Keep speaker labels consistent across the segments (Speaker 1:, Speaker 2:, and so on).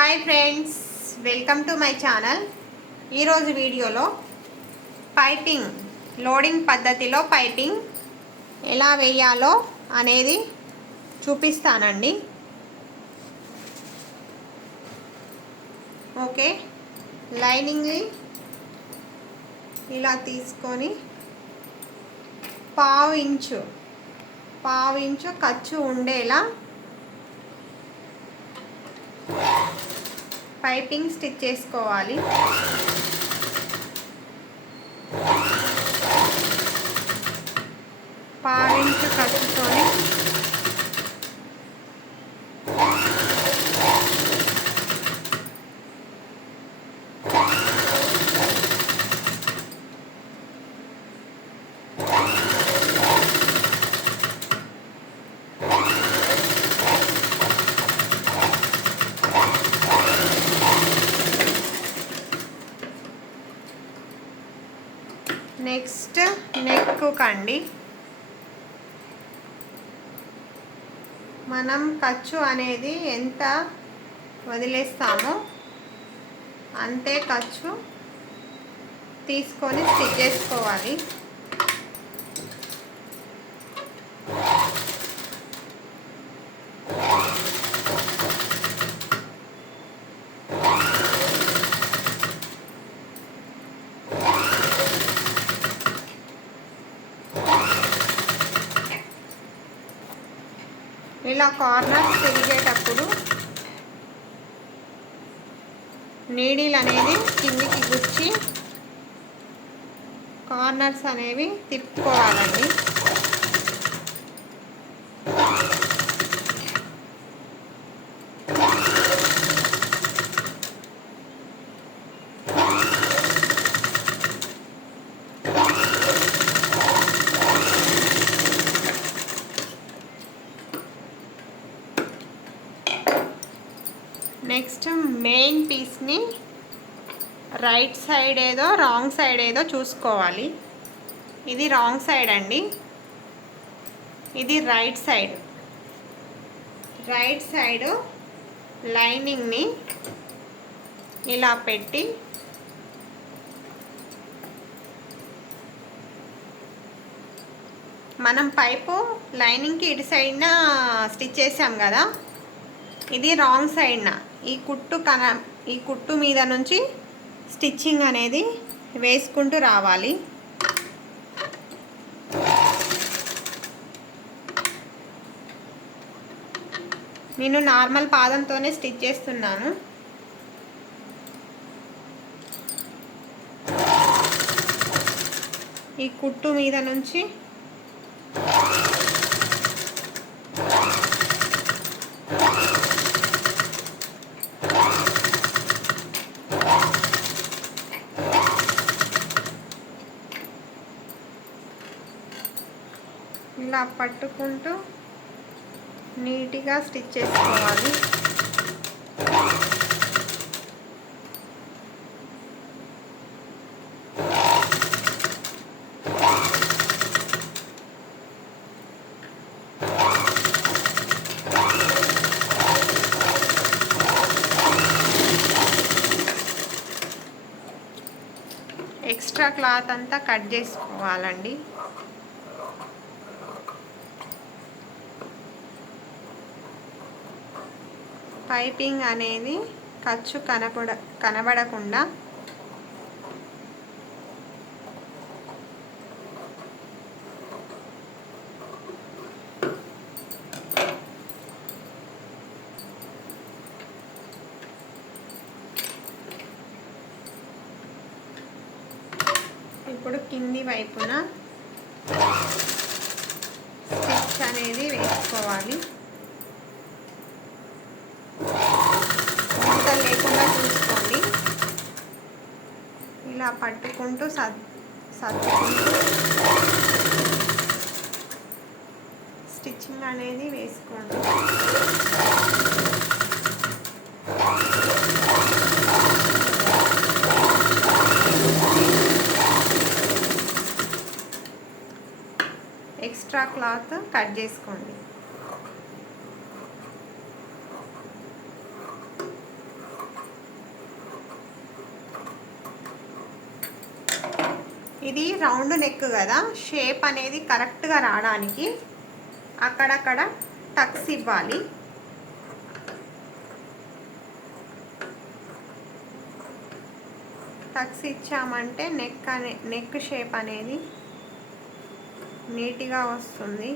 Speaker 1: Hi friends welcome to my channel. ఈరోజు వీడియోలో piping loading పద్ధతిలో పైపింగ్ ఎలా వేయాలో అనేది చూపిస్తానండి. ఓకే లైనింగ్ని ఇలా తీసుకొని పావు ఇంచు పావు ఇంచు ఖర్చు ఉండేలా పైపింగ్ స్టిచ్ చేసుకోవాలి. పావించు ఖర్చుతోని నెక్స్ట్ నెక్ కండి. మనం ఖర్చు అనేది ఎంత వదిలేస్తామో అంతే ఖర్చు తీసుకొని స్టిచ్ చేసుకోవాలి. ఇలా కార్నర్స్ తిరిగేటప్పుడు నీడిల్ అనేది కిందికి గుచ్చి కార్నర్స్ అనేవి తిప్పుకోవాలండి నెక్స్ట్ ని రైట్ సైడ్ ఏదో రాంగ్ సైడ్ ఏదో చూసుకోవాలి. ఇది రాంగ్ సైడ్ అండి. ఇది రైట్ సైడ్. రైట్ సైడ్ లైనింగ్ని ఇలా పెట్టి మనం పైపు లైనింగ్కి ఇటు సైడ్న స్టిచ్ చేసాం కదా. ఇది రాంగ్ సైడ్న. ఈ కుట్టు కన ఈ కుట్టు మీద నుంచి స్టిచ్చింగ్ అనేది వేసుకుంటూ రావాలి. నేను నార్మల్ పాదంతోనే స్టిచ్ చేస్తున్నాను. ఈ కుట్టు మీద నుంచి ఇలా పట్టుకుంటూ నీట్గా స్టిచ్ చేసుకోవాలి. ఎక్స్ట్రా క్లాత్ అంతా కట్ చేసుకోవాలండి. పైపింగ్ అనేది ఖర్చు కనపడ కనబడకుండా ఇప్పుడు కింది వైపున స్టిచ్ అనేది వేసుకోవాలి. ఇలా పట్టుకుంటూ సద్ సర్దుకుంటూ స్టిచ్చింగ్ అనేది వేసుకోండి. ఎక్స్ట్రా క్లాత్ కట్ చేసుకోండి ఇది రౌండ్ నెక్ కదా షేప్ అనేది కరెక్ట్గా రావడానికి అక్కడక్కడ టక్స్ ఇవ్వాలి. టక్స్ ఇచ్చామంటే నెక్ అనే నెక్ షేప్ అనేది నీట్గా వస్తుంది.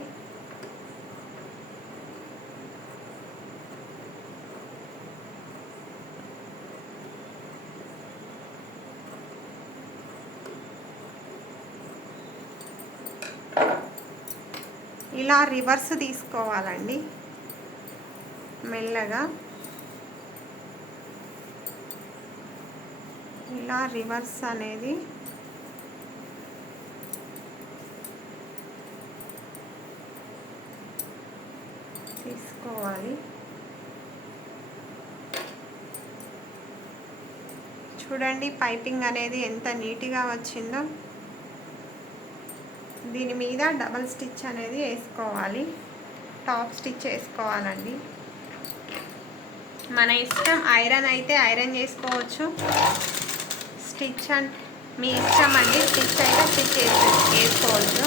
Speaker 1: ఇలా రివర్స్ తీసుకోవాలండి. మెల్లగా. ఇలా రివర్స్ అనేది తీసుకోవాలి. చూడండి పైపింగ్ అనేది ఎంత నీట్గా వచ్చిందో. దీని మీద డబల్ స్టిచ్ అనేది వేసుకోవాలి. టాప్ స్టిచ్ వేసుకోవాలండి. మన ఇష్టం ఐరన్ అయితే ఐరన్ చేసుకోవచ్చు. స్టిచ్ అండ్ మీ ఇష్టం అండి స్టిచ్ అయితే స్టిచ్ వేసుకోవచ్చు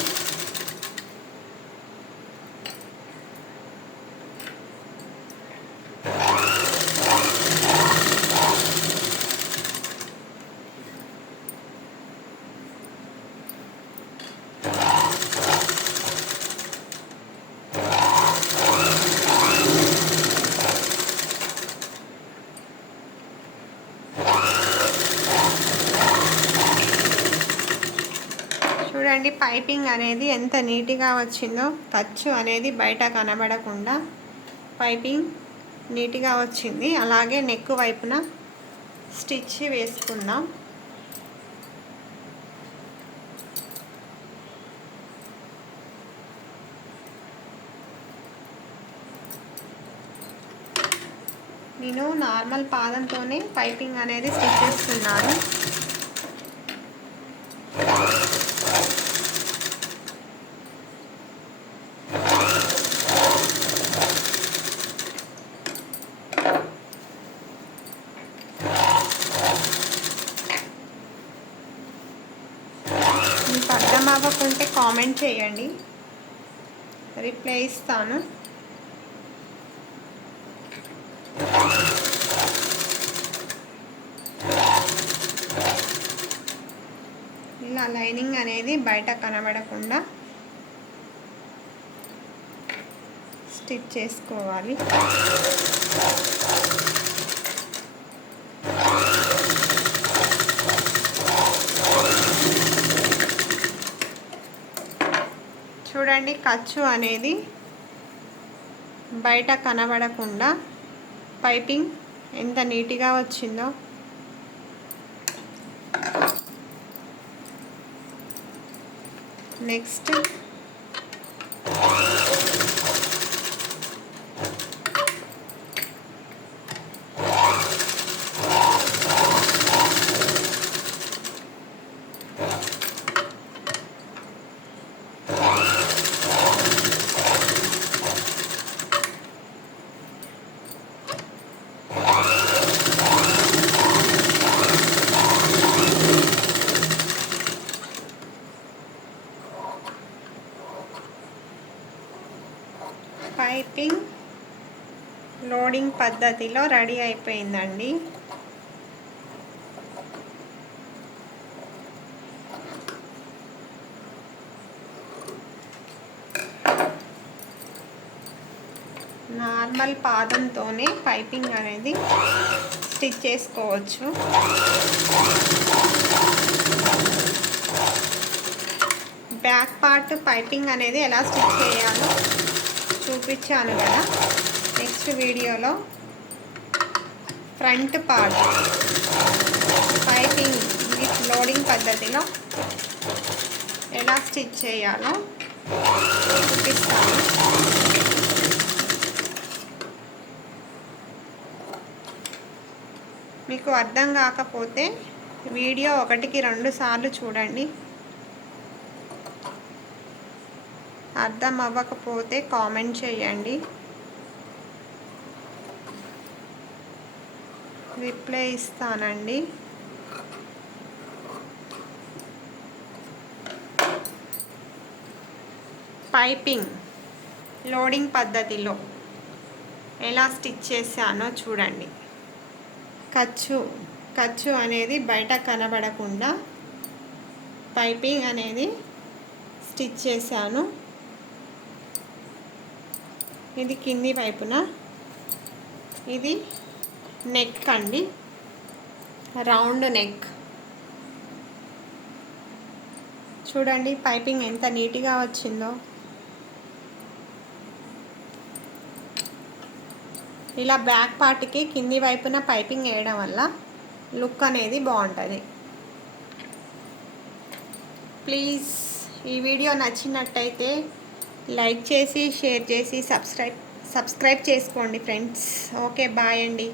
Speaker 1: చూడండి పైపింగ్ అనేది ఎంత నీట్గా వచ్చిందో ఖర్చు అనేది బయట కనబడకుండా పైపింగ్ నీట్గా వచ్చింది. అలాగే నెక్ వైపున స్టిచ్ వేసుకుందాం. నేను నార్మల్ పాదంతోనే పైపింగ్ అనేది స్టిచ్ చేస్తున్నాను. మీకు అర్థం అవ్వకుంటే కామెంట్ చేయండి. రిప్లై ఇస్తాను ఇలా లైనింగ్ అనేది బయట కనబడకుండా స్టిచ్ చేసుకోవాలి. చూడండి ఖర్చు అనేది బయట కనబడకుండా పైపింగ్ ఎంత నీట్గా వచ్చిందో. నెక్స్ట్ లోడింగ్ లోడింగ్ పద్ధతిలో రెడీ అయిపోయిందండి. నార్మల్ పాదంతోనే పైపింగ్ అనేది స్టిచ్ చేసుకోవచ్చు. బ్యాక్ పార్ట్ పైపింగ్ అనేది ఎలా స్టిచ్ చేయాలో చూపించాను కదా. నెక్స్ట్ వీడియోలో front part piping with loading పద్ధతిలో ఎలా స్టిచ్ చేయాలో చూపిస్తాను. మీకు అర్థం కాకపోతే వీడియో ఒకటికి రెండు సార్లు చూడండి. అర్థం అవ్వకపోతే కామెంట్ చేయండి. రిప్లై ఇస్తానండి. పైపింగ్ లోడింగ్ పద్ధతిలో ఎలా స్టిచ్ చేశానో చూడండి. ఖర్చు ఖర్చు అనేది బయట కనబడకుండా పైపింగ్ అనేది స్టిచ్ చేశాను. ఇది కింది వైపున. ఇది నెక్ అండి. రౌండ్ నెక్ చూడండి పైపింగ్ ఎంత నీట్గా వచ్చిందో. ఇలా బ్యాక్ పార్ట్కి కింది వైపున పైపింగ్ వేయడం వల్ల లుక్ అనేది బాగుంటుంది. ప్లీజ్ ఈ వీడియో నచ్చినట్టయితే లైక్ చేసి షేర్ చేసి సబ్స్క్రైబ్ సబ్స్క్రైబ్ చేసుకోండి ఫ్రెండ్స్. ఓకే బాయ్ అండి.